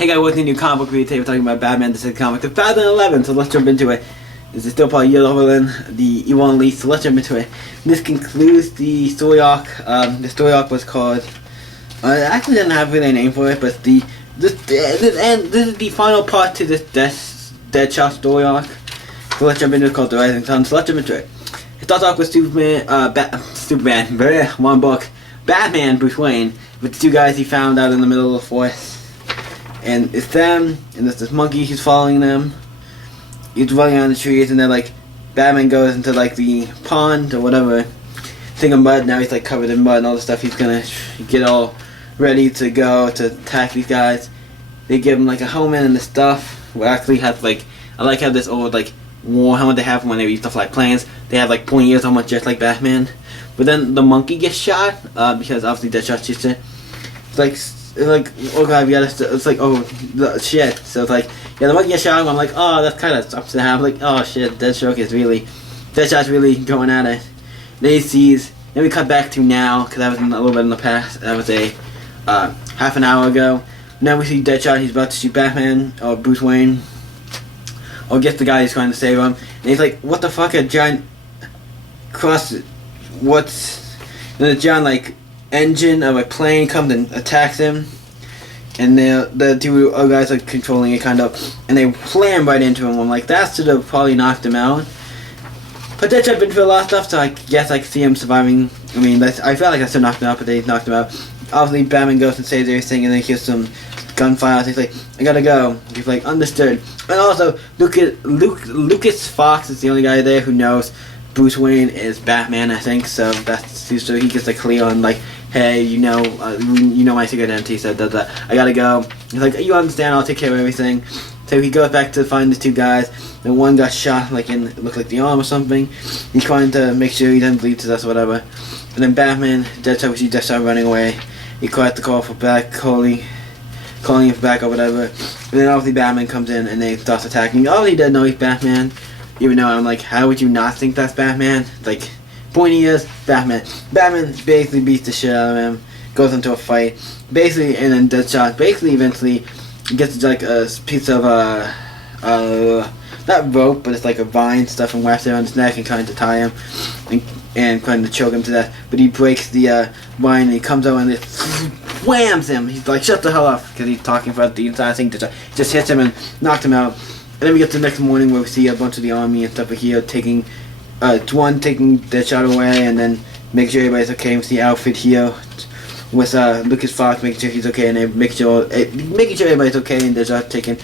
Hey guys, what's the new comic book review? Today we're talking about Batman the comic 2011, so let's jump into it. This is still probably a year older than the Evil Unleashed, so let's jump into it. This concludes the story arc. The story arc was called, I actually didn't have really a name for it, but this is the final part to this deadshot story arc. So let's jump into it, called The Rising Sun, so let's jump into it. It starts off with one book, Batman, Bruce Wayne, with the two guys he found out in the middle of the forest. And it's them, and there's this monkey who's following them. He's running around the trees, and then like Batman goes into like the pond or whatever thing of mud. Now he's like covered in mud and all the stuff. He's gonna get all ready to go to attack these guys. They give him like a helmet and the stuff. We actually have like, I like how this old like war helmet they have when they used to fly planes. They have like pointy ears almost just like Batman. But then the monkey gets shot because obviously Deadshot shoots it. It's like, oh god, we gotta, it's like, oh, shit. So it's like, yeah, the monkey gets shot, I'm like, oh, that's kind of sucks to have. Like, oh shit, Deadshot's really going at it. Then he sees, then we cut back to now, because that was a little bit in the past. That was a half an hour ago. Now we see Deadshot, he's about to shoot Batman, or Bruce Wayne, or gets the guy who's trying to save him. And he's like, what the fuck, a giant then a giant, like, engine of a plane comes and attacks him, and the two other guys are controlling it kind of, and they slam right into him. I'm like, that should have probably knocked him out. But Deadshot been through a lot of stuff, so I guess I can see him surviving. I mean, I felt like I still knocked him out, but they knocked him out. Obviously, Batman goes and saves everything, and then he hears some gunfire. So he's like, I gotta go. He's like, understood. And also, Lucas Fox is the only guy there who knows Bruce Wayne is Batman, I think. So so he gets a clear on like, hey, you know my secret identity, so I gotta go. He's like, you understand, I'll take care of everything. So he goes back to find the two guys, and one got shot, like in, it looked like the arm or something. He's trying to make sure he doesn't bleed to death or whatever. And then Batman, Deadshot, we see Deadshot running away. He caught the call for back, calling him for back or whatever. And then obviously Batman comes in, and they start attacking. Oh, he doesn't know he's Batman. Even though I'm like, how would you not think that's Batman? Like, pointy ears, Batman. Batman basically beats the shit out of him, goes into a fight, basically, and then Deadshot basically eventually gets like a piece of not rope, but it's like a vine stuff and wraps it around his neck and trying to tie him and trying to choke him to death. But he breaks the vine and he comes out and it whams him. He's like, shut the hell up, because he's talking about the entire thing. Just hits him and knocked him out. And then we get to the next morning where we see a bunch of the army and stuff here taking Deadshot away, and then make sure everybody's okay. We see outfit here with Lucas Fox making sure he's okay, and then making sure everybody's okay, and Deadshot taken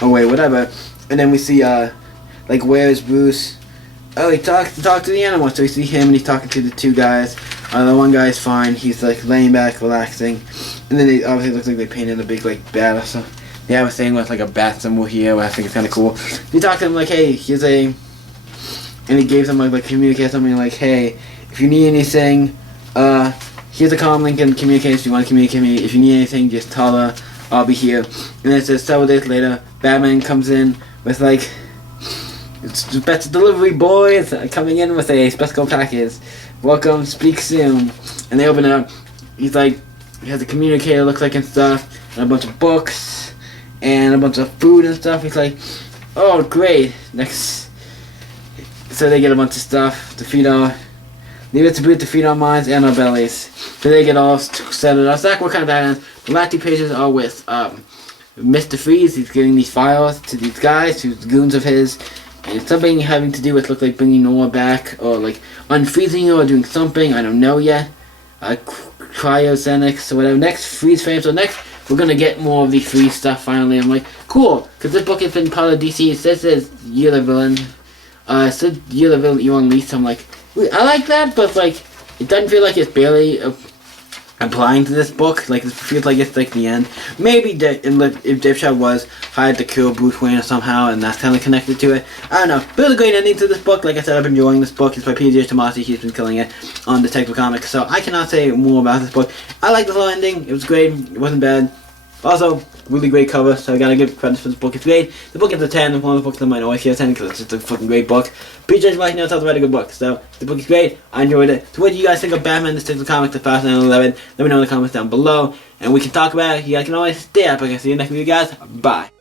away, whatever. And then we see like, where's Bruce? Oh, he talks to the animal, so we see him and he's talking to the two guys. The one guy's fine, he's like laying back, relaxing, and then they obviously look like they painted a big like bat or something. They have a thing with like a bat symbol here, which I think is kind of cool. He talked to him like, hey, here's a, and he gave them like communicate something like, hey, if you need anything, here's a comm link in communication if you want to communicate with me. If you need anything, just tell her, I'll be here. And then it says several days later, Batman comes in with like, it's the best delivery boy, it's coming in with a special package. Welcome, speak soon. And they open it up. He's like, he has a communicator, looks like, and stuff, and a bunch of books, and a bunch of food and stuff. He's like, oh great, next. So they get a bunch of stuff to feed our, leave it to boot to feed our minds and our bellies. So they get all set it up. So what kind of Batman? The last two pages are with Mr. Freeze. He's giving these files to these guys, who's goons of his. And it's something having to do with, look like, bringing Noah back, or like unfreezing her, or doing something, I don't know yet. Cryogenics or whatever. Next Freeze frame. So next we're gonna get more of the Freeze stuff finally. I'm like, cool, because this book has been part of DC. It says Year of the Villain. It said Year of the Villain, you unleashed. I'm like, I like that, but like, it doesn't feel like it's barely applying to this book. Like, it feels like it's like the end. Maybe if Deadshot was hired to kill Bruce Wayne somehow, and that's kind of connected to it. I don't know. But it's a great ending to this book. Like I said, I've been enjoying this book. It's by P.J. Tomasi. He's been killing it on Detective Comics. So I cannot say more about this book. I like the whole ending. It was great. It wasn't bad. Also, really great cover, so I gotta give credit for this book. It's great. The book is a 10, and one of the books I might always give a 10 because it's just a fucking great book. P.J. Martin knows how to write a good book, so the book is great. I enjoyed it. So what do you guys think of Batman the Six Comics, the Fast 9/11? Let me know in the comments down below, and we can talk about it. You guys can always stay up. I can see you next video, guys. Bye.